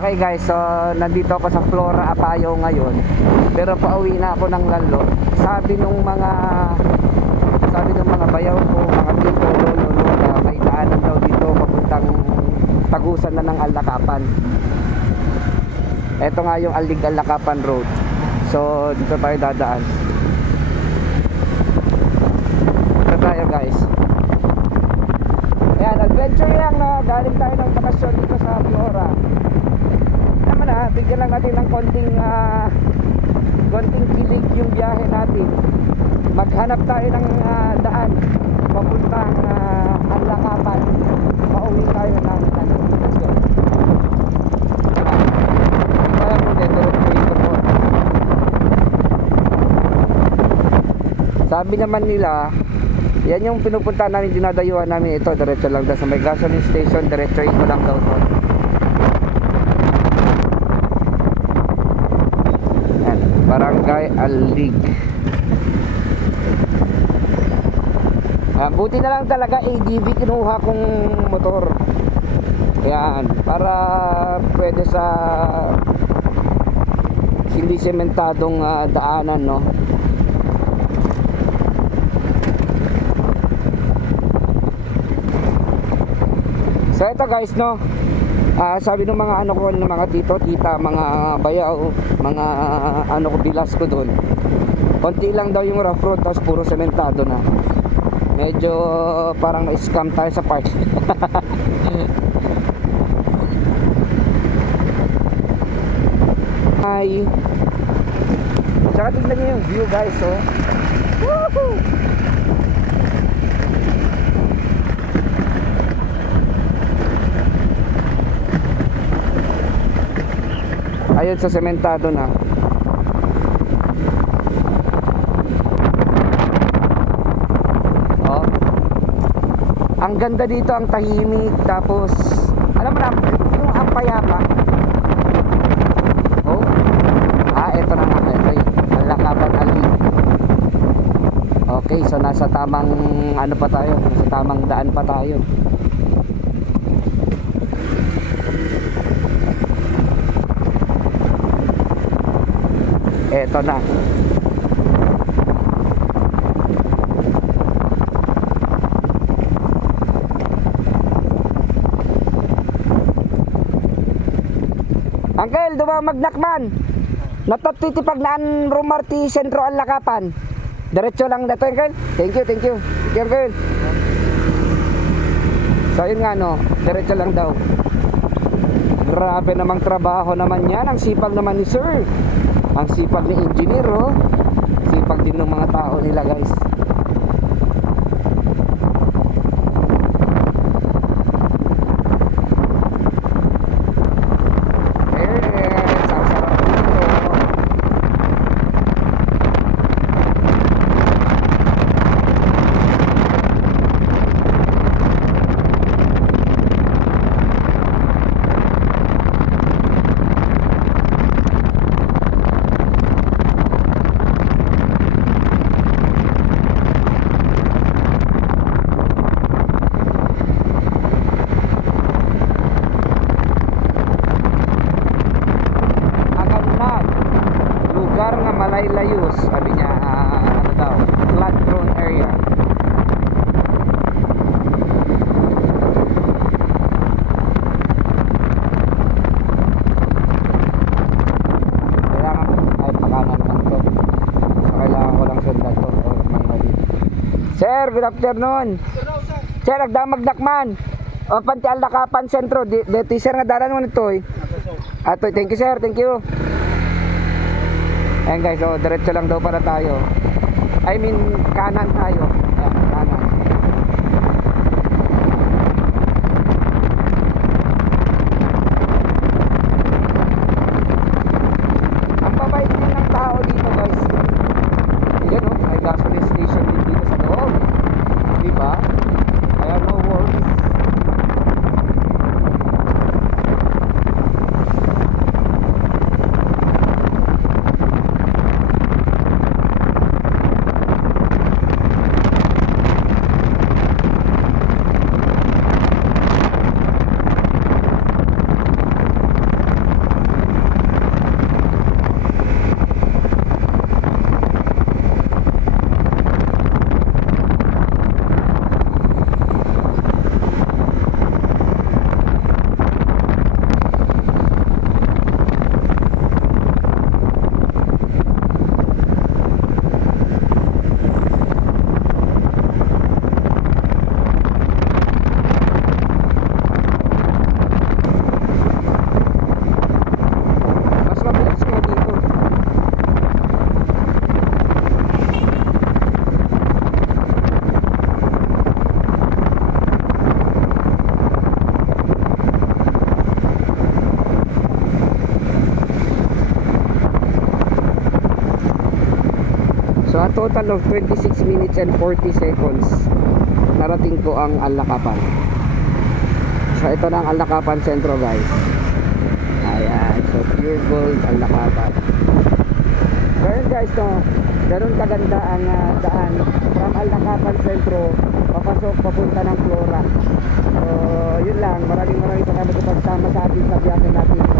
Okay guys, so nandito ako sa Flora Apayao ngayon. Pero pauwi na ako ng Lalo. Sabi nung mga bayaw ko, mga tito, lolo, lola, may daanan daw dito papuntang Tagusan na ng Alakapan. Ito nga yung Alig Alakapan Road. So dito tayo dadaan. Dito tayo guys. Ayan, adventure lang na galing tayo ng bakasyon dito sa Flora. Naman na, bigyan lang natin ng konting kilig yung biyahe natin. Maghanap tayo ng daan papuntang Alakapan. Pauwi tayo na natin. Let's go. Sabi naman nila, yan yung pinupunta namin, dinadayuhan namin ito, diretso lang daw sa may gasoline station, diretso ito lang daw to. Yan, Barangay Alig. Buti na lang talaga ADV kinuha kong motor. Yan, para pwede sa hindi sementadong daanan, no. So ito guys, no, sabi ng mga ano ko, ng mga tito, tita, mga bayaw, mga ano ko, bilas ko doon, konti lang daw yung rough road, tapos puro sementado na. Medyo parang na-scam tayo sa part. Hi. Tsaka tignan nyo yung view guys, oh. Woohoo! Ayun sa sementado na. Oh. Ang ganda dito, ang tahimik, tapos alam mo na yung ang payapa. Oh. Ito na nga, ito yung Alakapan Alig. Okay, so nasa tamang ano pa tayo, nasa tamang daan pa tayo. Eto na. Uncle, dumamagnak-man. Natatitipag naan Romarti Sentro Alakapan. Diretso lang dito, Uncle. Thank you, thank you. Thank you, Uncle. So yun nga, no, diretso lang daw. Grabe namang trabaho naman yan. Ang sipag naman ni sir. Ang sipag ni engineer, oh. Sipag din ng mga tao nila guys. Layus, sabi niya, ano daw, flood prone area. Kailangan, ay pakanan lang to, so kailangan ko lang sundan to, sir, good afternoon. Sir, nagdamagdakman o Panti Alakapan Sentro, dito sir nga daran mo nito eh. Ato, thank you sir, thank you. Ayan guys, so diretso lang daw para tayo. I mean, kanan tayo. Ayan, kanan. Ang babait din ng tao dito guys. Yan o, may gasoline station din dito sa loob. Diba? Kaya no worries. total of 26 minutes and 40 seconds, narating ko ang Alakapan. So ito na ang Alakapan Sentro guys. Ayan, so pure gold Alakapan. So yun guys, no, ganun kaganda ang daan from Alakapan Sentro papasok papunta ng Flora. So yun lang, maraming salamat sa pagsama sa atin sa biyahe natin